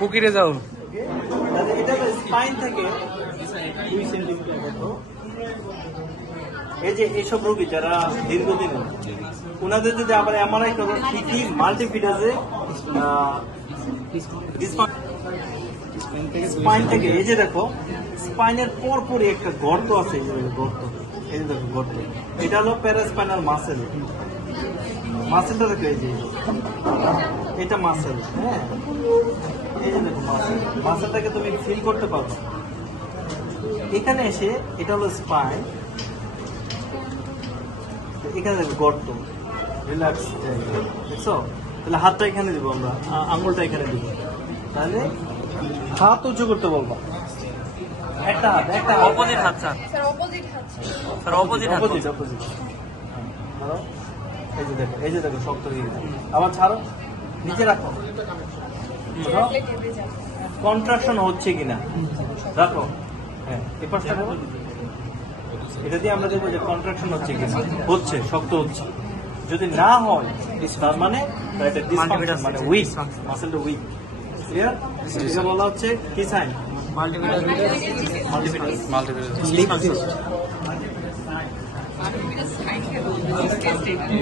ফকিরে যাও এটা স্পাইন থেকে 2 সেন্টিমিটার মতো। এই যে এইসব রোগী যারা দীর্ঘদিন ওনাদের যদি আবার এমআরআই করেন সিটি মাল্টিফিটাসে স্পাইন থেকে এই যে দেখো স্পাইনের পরপরই একটা গর্ত আছে, এই যে গর্ত, এই যে দেখো গর্ত, এটা হলো প্যারাস্পাইনাল মাসেল। মাসেলটা দেখো, এই যে এটা মাসেল। হ্যাঁ, এই যে দেখো মাসেল, মাসেলটাকে তুমি ফিল করতে পারো। এখানে এসে এটা হলো স্পাইন, এখানে দেখো গর্ত, রিল্যাক্স, দেখছো? তাহলে হাতটা এখানে দিব আমরা, আঙুলটা এখানে দিব, তাহলে হাত উঁচু করতে বলবো। একটা হাত, একটা হাত, অপোজিট হাত স্যার স্যার অপোজিট হাত অপোজিট অপোজিট। ধরো, এই যে দেখো, এই যে দেখো শক্ত হয়ে গেছে। আবার ছাড়ো, নিচে রাখো, কন্ট্রাকশন হচ্ছে কিনা রাখো। হ্যাঁ, এই পাশটা রাখো। এটা দিয়ে আমরা দেখবো যে কন্ট্রাকশন হচ্ছে কিনা। হচ্ছে, শক্ত হচ্ছে। যদি না হয় তার মানে মানে উইক, মাসেলটা উইক। ক্লিয়ার? এটা বলা হচ্ছে কি সাইন? মাল্টিভিটাস।